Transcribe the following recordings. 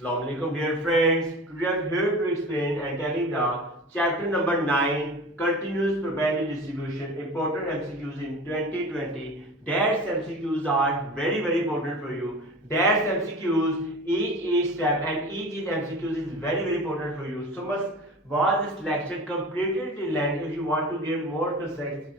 Assalamu alaikum dear friends. Today I am here to explain and telling the chapter number 9 continuous probability distribution important MCQs in 2020. That's MCQs are very important for you. That's MCQs each step and each MCQs is very important for you. So must was this lecture completed till end if you want to get more concepts.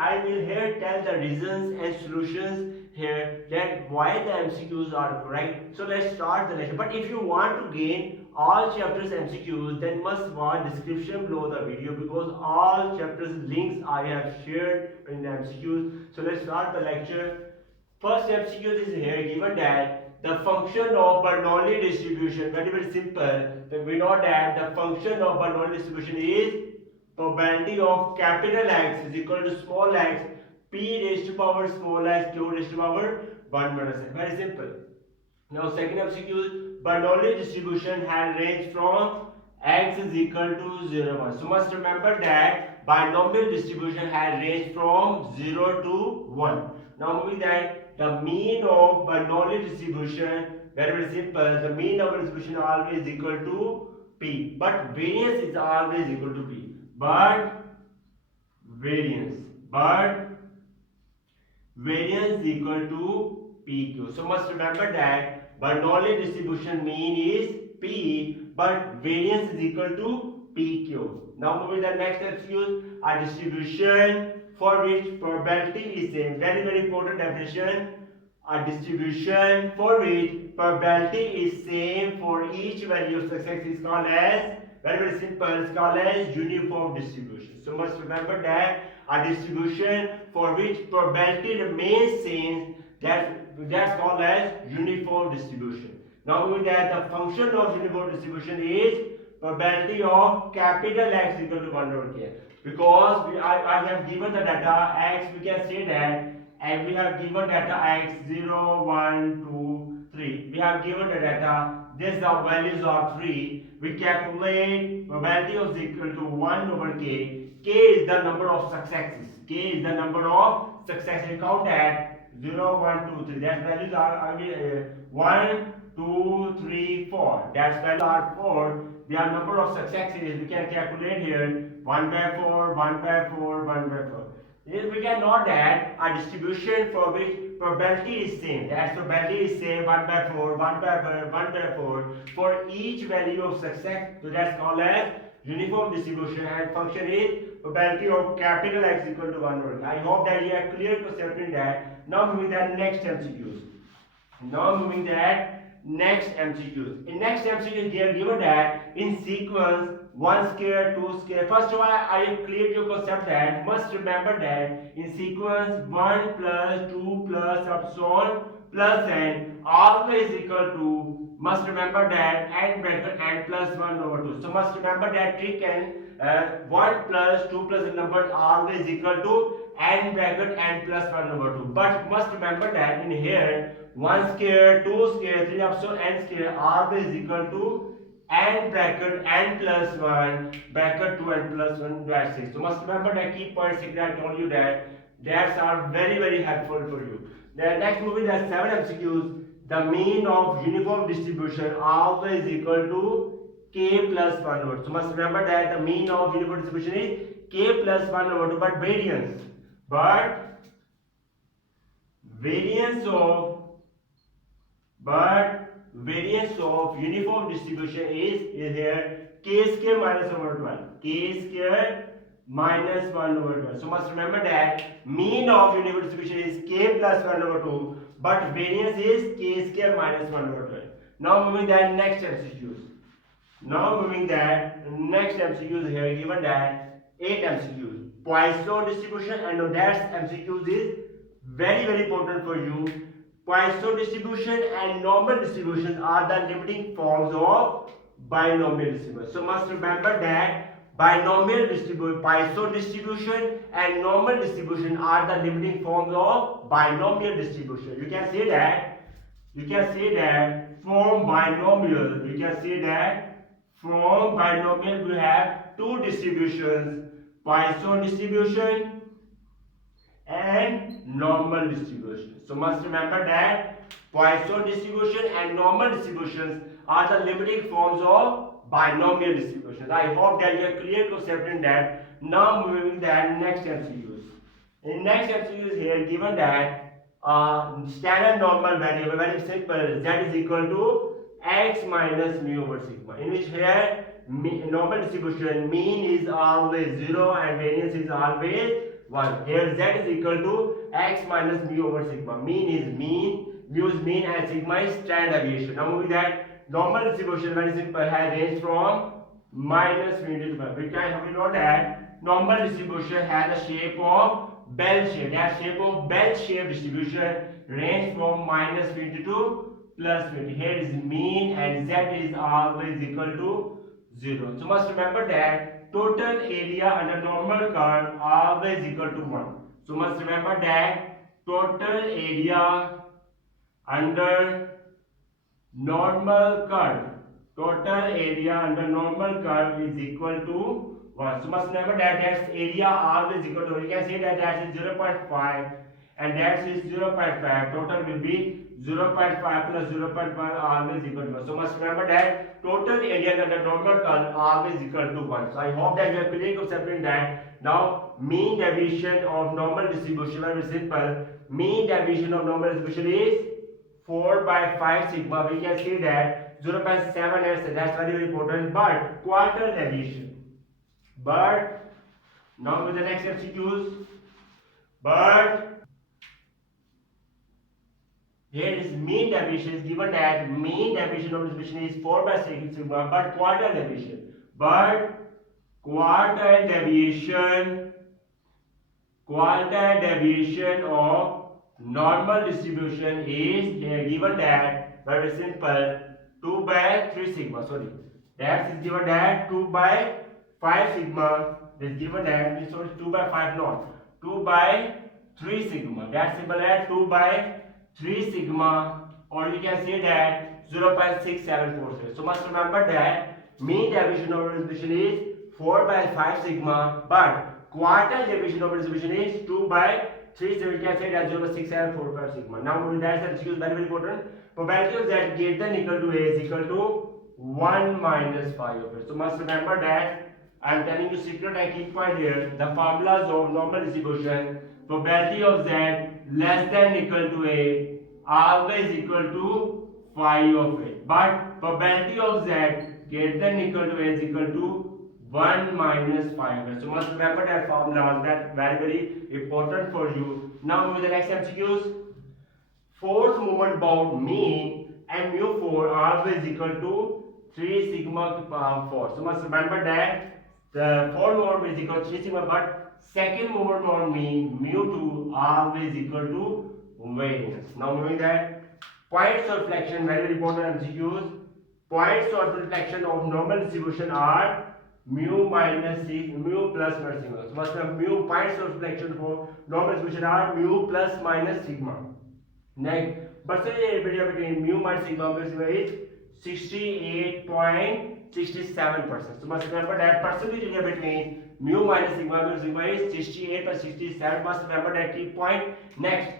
I will here tell the reasons and solutions here that why the MCQs are correct. So let's start the lecture. But if you want to gain all chapters MCQs, then must watch description below the video because all chapters links I have shared in the MCQs. So let's start the lecture. First MCQ is here given that the function of Bernoulli distribution, very simple. Then we know that the function of Bernoulli distribution is probability of capital X is equal to small x p raised to power small x q raised to power 1 minus x. Very simple. Now second MCQ, Bernoulli distribution has range from x is equal to 0 1. So must remember that binomial distribution has range from 0 to 1. Now moving that the mean of Bernoulli distribution, very simple. The mean of distribution always equal to p, but variance is always equal to p. But variance, but variance equal to PQ. So must remember that Bernoulli distribution mean is P, but variance is equal to PQ. Now moving to the next MCQ, a distribution for which probability is same. Very important definition. A distribution for which probability is same for each value of success is called as very simple. It's called as uniform distribution. So must remember that a distribution for which probability remains same, that's called as uniform distribution. Now we that the function of uniform distribution is probability of capital X equal to 1 over k. Because I have given the data x, we can say that, and we have given data x 0, 1, 2, 3. We have given the data, this the values are 3. We calculate probability of equal to 1 over k. K is the number of successes. K is the number of successes. We count at 0, 1, 2, 3. That values are 1, 2, 3, 4. That values are 4. They are number of successes. We can calculate here 1 by 4, 1 by 4, 1 by 4. If we can note that a distribution for which probability is same, that's probability is same 1 by 4, 1 by 4, 1 by 4 for each value of success. So that's called as uniform distribution, and function is probability of capital X equal to 1 over. I hope that you are clear concept in that. Now moving to the next MCQs. Now moving that next MCQs. In next MCQs, they are given that in sequence 1 square, 2 square. First of all, I have cleared your concept that must remember that in sequence 1 plus 2 plus epsilon plus n always equal to, must remember that n bracket n plus 1 over 2. So must remember that trick, and 1 plus 2 plus the numbers always equal to n bracket n plus 1 over 2. But must remember that in here 1 square, 2 square, 3 epsilon n square always equal to n bracket n plus 1 bracket 2 n plus 1 that's 6. So must remember that key point 6 I told you that that's are very helpful for you. The next movie, the 7 MCQs. The mean of uniform distribution always equal to k plus 1 over 2. So must remember that the mean of uniform distribution is k plus 1 over 2, but variance of variance of uniform distribution is here k square minus over 12. K square minus 1 over 12. So must remember that mean of uniform distribution is k plus 1 over 2, but variance is k square minus 1 over 12. Now moving that next MCQs. Now moving that next MCQs here given that 8 MCQs. Poisson distribution, and that's MCQs is very important for you. Poisson distribution and normal distribution are the limiting forms of binomial distribution. So must remember that binomial distribution, Poisson distribution and normal distribution are the limiting forms of binomial distribution. You can say that from binomial, we have two distributions, Poisson distribution and normal distribution. So must remember that Poisson distribution and normal distributions are the limiting forms of binomial distributions. I hope that you are clear concept in that. Now moving to the next MCQs. In next MCQs here given that standard normal variable, very simple, z is equal to x minus mu over sigma, in which here normal distribution mean is always 0 and variance is always 1. Here z is equal to x minus mu over sigma. Mean is mean, mu is mean, and sigma is standard deviation. Now moving that normal distribution, very simple, has range from minus mu to 1. We know that normal distribution has a shape of bell shape. That shape of bell shape distribution range from minus 20 to plus 20. Here is mean and z is always equal to 0. So must remember that total area under normal curve always equal to 1. So must remember that total area under normal curve, is equal to 1. So must remember that that's area always equal to 1. You can say that that is 0.5 and that is 0.5. Total will be 0.5 plus 0.1 always equal to 1. So must remember that total area under normal curve always equal to 1. So I hope that you are clear concepting that. Now mean deviation of normal distribution, very simple. Mean deviation of normal distribution is 4 by 5 sigma. We can see that 0.7 that's very important. But quarter deviation. But now with the next MCQs. But here is mean deviation is given that mean deviation of distribution is 4 by 6 sigma, but quarter deviation. But quarter deviation of normal distribution is given that very simple 2 by 3 sigma. Sorry, that is given that 2 by 5 sigma is given that, sorry, 2 by 5 not, 2 by 3 sigma. That's simple as 2 by 3 sigma, or you can say that 0.6746. So must remember that mean deviation over distribution is 4 by 5 sigma, but quartile deviation over distribution is 2 by 3, so you can say that 0.6745 sigma. Now that's the very important. Probability of z greater than equal to a is equal to 1 minus 5 of it. So must remember that I am telling you secret and key point here. The formulas of normal distribution, probability of z less than equal to a always equal to 5 of it. But probability of z greater than equal to a is equal to 1 minus 5. So must remember that formula. That's very important for you. Now with the next MCQs. Force movement bound mean and mu4 always equal to 3 sigma force. So must remember that the forward movement is equal to 3 sigma, but second movement bound mean mu2 always equal to variance. Now moving that points of reflection, very important MCQs. Points of reflection of normal distribution are mu minus mu plus minus sigma. So must have mu points of reflection for normal distribution are mu plus minus sigma. Next, percentage area between mu minus sigma is 68.67%. So must remember that percentage area between mu minus sigma is 68.67. Must remember that key point. Next,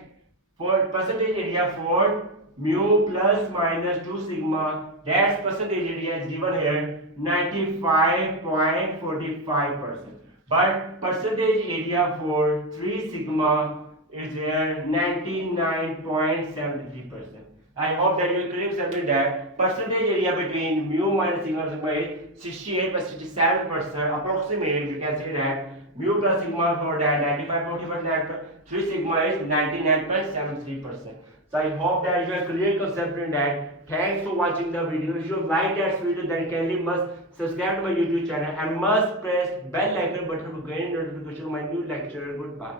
for percentage area for mu plus minus 2 sigma, that percentage area is given here 95.45%. But percentage area for 3 sigma is here 99.73%. I hope that you are clear something that percentage area between mu minus sigma is 68.67%. Approximate, you can say that mu plus sigma for that 95.40%, 3 sigma is 99.73%. So I hope that you are clear concept in that. Thanks for watching the video. If you like that video, then kindly must subscribe to my YouTube channel and must press bell icon button to gain notification of my new lecture. Goodbye.